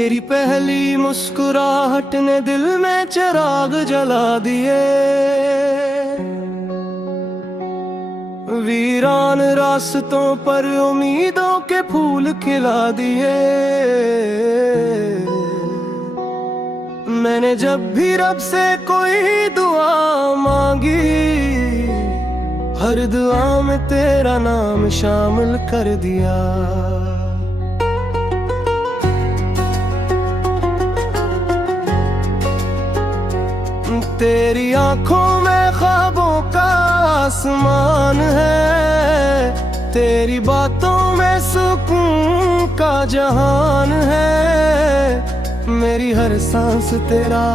तेरी पहली मुस्कुराहट ने दिल में चिराग जला दिए। वीरान रास्तों पर उम्मीदों के फूल खिला दिए। मैंने जब भी रब से कोई दुआ मांगी, हर दुआ में तेरा नाम शामिल कर दिया। तेरी आंखों में ख्वाबों का आसमान है, तेरी बातों में सुकून का जहान है। मेरी हर सांस तेरा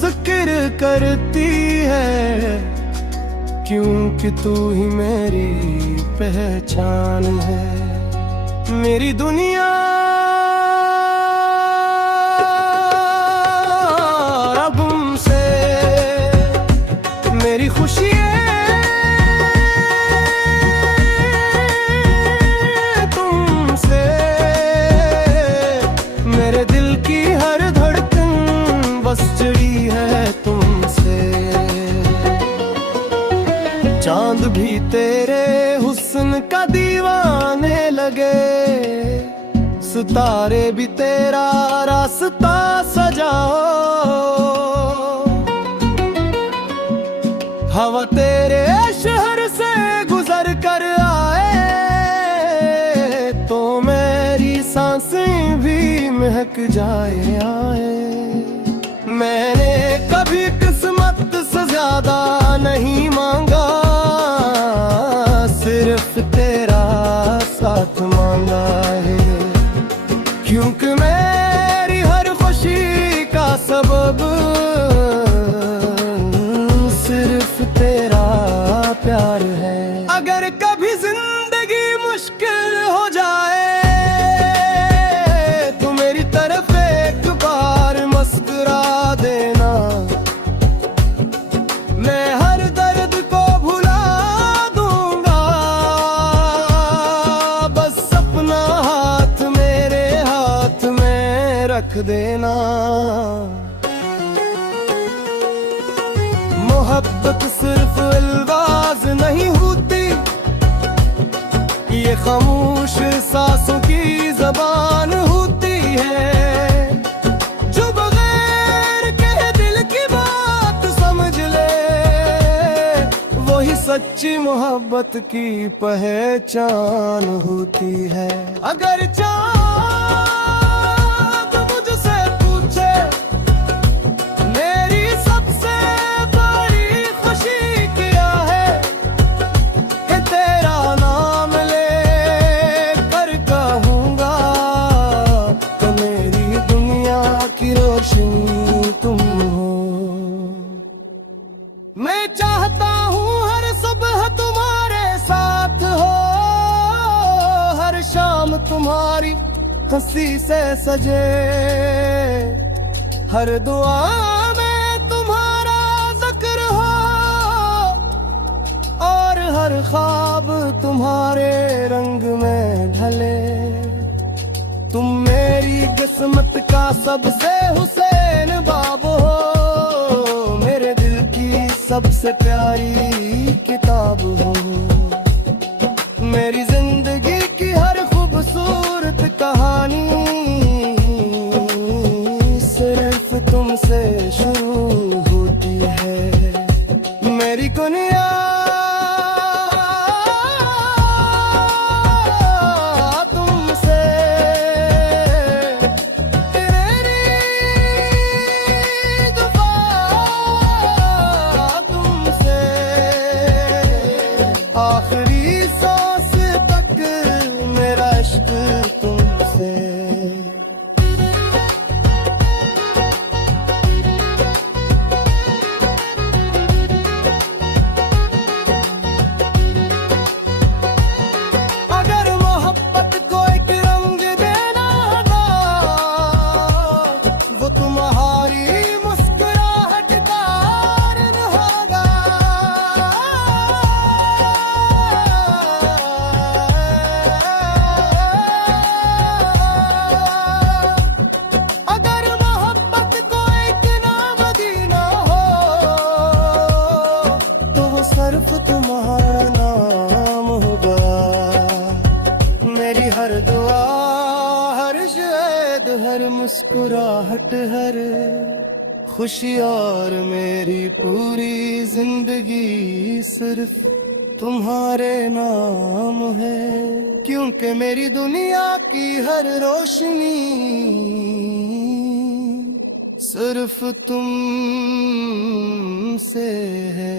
जिक्र करती है, क्योंकि तू ही मेरी पहचान है। मेरी दुनिया मेरी खुशी तुमसे, मेरे दिल की हर धड़कन बस जुड़ी है तुमसे। चांद भी तेरे हुस्न का दीवाने लगे, सितारे भी तेरा रास्ता सजाओ। हवा तेरे शहर से गुजर कर आए, तो मेरी सांसें भी महक जाए आए। मैंने कभी किस्मत से ज्यादा नहीं मांगा, सिर्फ तेरा साथ मांगा है। क्योंकि मेरी हर खुशी का सबब तेरा प्यार है। अगर कभी जिंदगी मुश्किल हो जाए, तो मेरी तरफ एक बार मुस्कुरा देना। मैं हर दर्द को भुला दूंगा, बस अपना हाथ मेरे हाथ में रख देना। मोहब्बत सिर्फ अल्फाज नहीं होती, ये खामोश सांसों की ज़बान होती है। जो बगैर कहे दिल की बात समझ ले, वही सच्ची मोहब्बत की पहचान होती है। अगर तुम हो, मैं चाहता हूँ हर सुबह तुम्हारे साथ हो, हर शाम तुम्हारी हंसी से सजे, हर दुआ में तुम्हारा जिक्र हो, और हर ख्वाब तुम्हारे रंग में ढले। तुम मेरी किस्मत का सबसे हुसैन बाब हो, मेरे दिल की सबसे प्यारी किताब हो। मेरी जिंदगी की हर खूबसूरत कहानी सिर्फ तुमसे शुरू होती है। मेरी दुनिया आखिरी सांस तक मेरा इश्क तुमसे। शायद हर मुस्कुराहट, हर खुशी और मेरी पूरी जिंदगी सिर्फ तुम्हारे नाम है। क्योंकि मेरी दुनिया की हर रोशनी सिर्फ तुम से है।